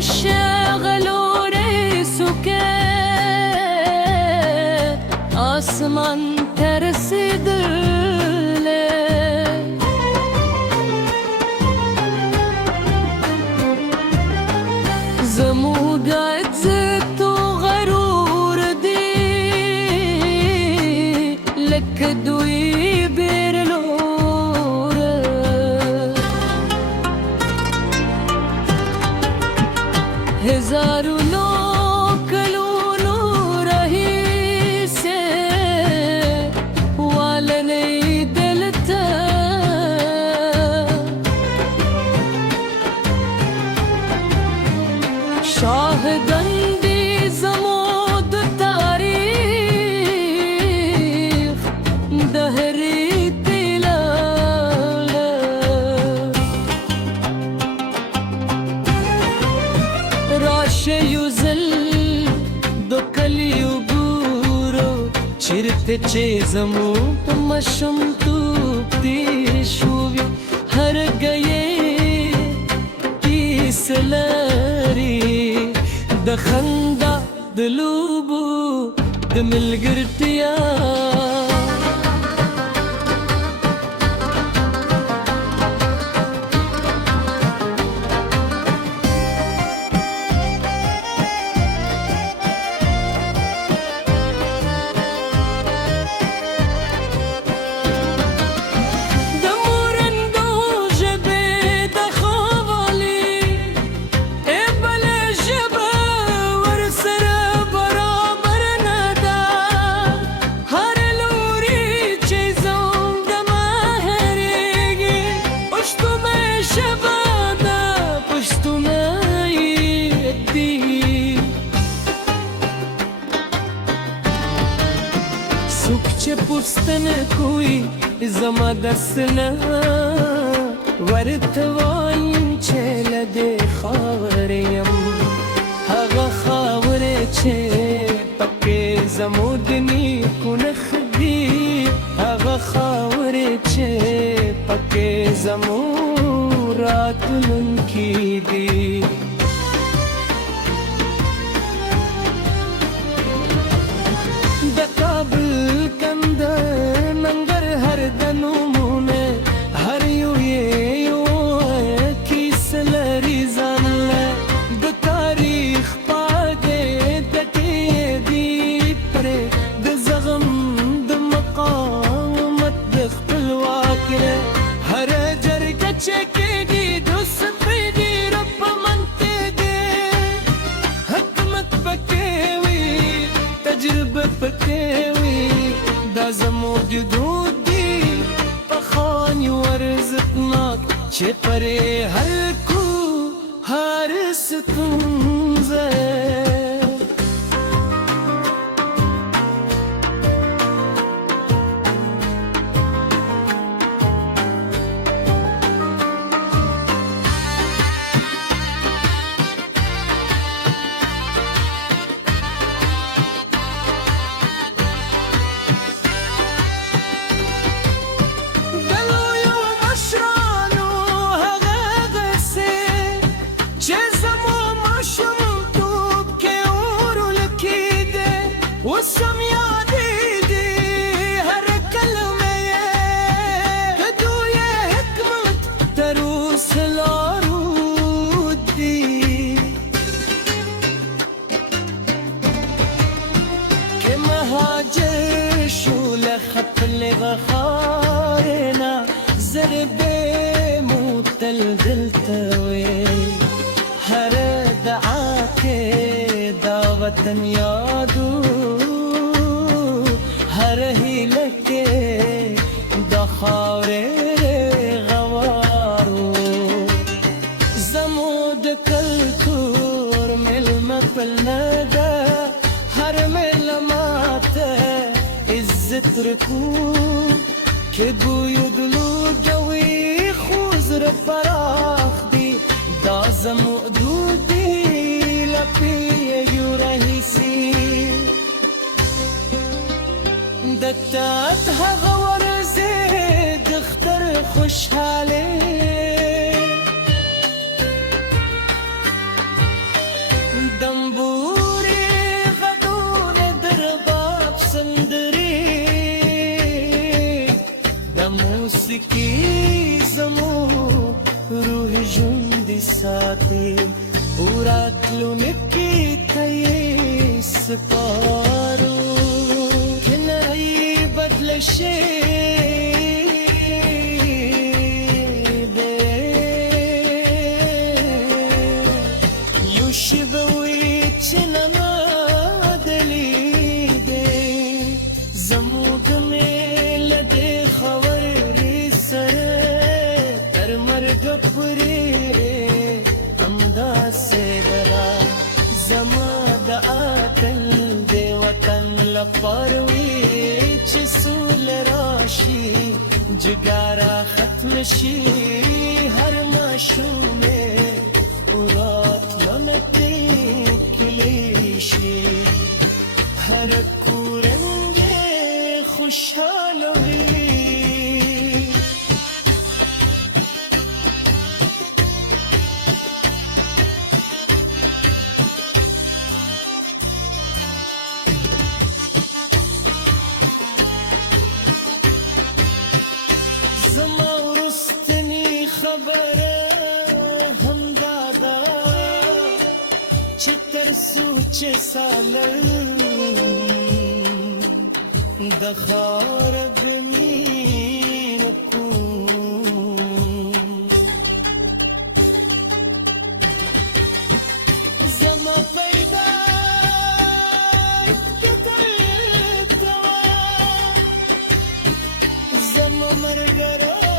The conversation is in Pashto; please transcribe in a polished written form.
شغلوا ريسوكي آسمان ترسدلي زمود عزت وغرور دي لك دوي بيرلور هزارو لوك لونو رهي سے والني دلتا شاهدن دي زمود تاريخ دهري تلالا راشه يزل دو کلی وګورو چیرته چې زمود مشم تو تیر شوی هر گئے کیس لري د خندا د لوبو د ملګرتیا د مورندو ژبې د خوالي ای بل ژبه ورسره برابر نه ده هر لوري چې زوم د ما هېرېږي پښتونه ژبه ده پښتونه دي څوک چې پوښتنه کوي زما دسنه ورته وایم چې له دې خاورې یم هغه خاورې چې پکې زموږ نیکو نښې دي هغه خاورې چې پکې زموږ راتلونکي دي د کابل کنده ننګرهار د نومونه هر یو یې یو کیسه لري ځان له د تاریخ پاڼې ډکې دي پرې د زغم د مقاومت د خپلواک هره جرګه چې کېږي د سپېږي رب منته دي حکمت پکې وي تجربه پکې وي دا زموږ دود دي پخواني ارزښتناک چې پرې حل کو هر ستونزه د لویو مشرانو هغه غسې چې زموږ ماشومتوب کې اورول کېدې اوس هم یادېږي هر کلمه یې د دوی حکمت تر اوسه لارود دي که مهاجر شو له خپل غخارنا زربې مو تل دلته وي هر دعا کې دا وطن یادو هر هیله کې دا خاورې غوارو زموږ کلتور مېلمه پلنه ده هر مېلمه ماته عزت رکو که بوی دلو جوی خوزر فراخ دی دا زموږ دود دی لپې یو رهیسي د تات هغه ورځې د اختر خوشحالۍ کی زمو روح ژوندې ساتي وراتلو نکي ته یې سپارو کنایي بدل شوی دی یو شی به وي چې نه ما دلیدې زموږ میله دې خبرې سره تر مرګه پورې همداسې به را زما د عقل د وطن لپاره وي چې سوله راشي جګاره ختم شي هر ماشوم راتلو نکي کلی شي هر کورنۍ خوشحاله وي زما ورستنی خبره همدا ده چې تر سوچ سالر د خار بمین کوم زما پیدا کتل توا زما مرګره